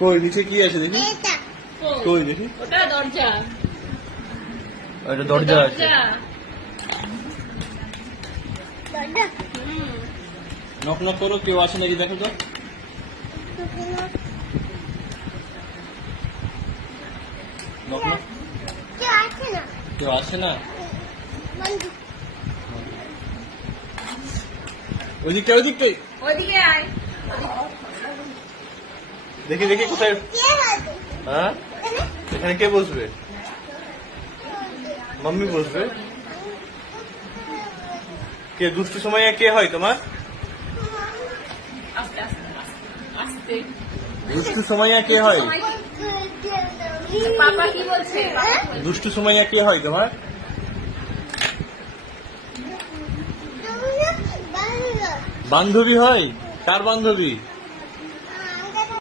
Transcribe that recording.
কই নিচে কি আছে দেখি? কই দেখি? ওটা দরজা। এটা দরজা আছে। নক নক করো, কেউ আসে নাকি দেখো তো। Knock knock. কেউ আসে না। ওইদিকে ওইদিকে ওইদিকে আয়। দেখি দেখি কোথায়। হ্যাঁ, এখানে কে বসবে? মাম্মি বসবে। কে দুষ্টু সময় কে হয় তোমার? আস্তে আস্তে আস্তে। দুষ্টু সময় কে হয়? পাপা কি বলছে? দুষ্টু সময় কে হয় তোমার? বান্ধবী হয়? কার বান্ধবী?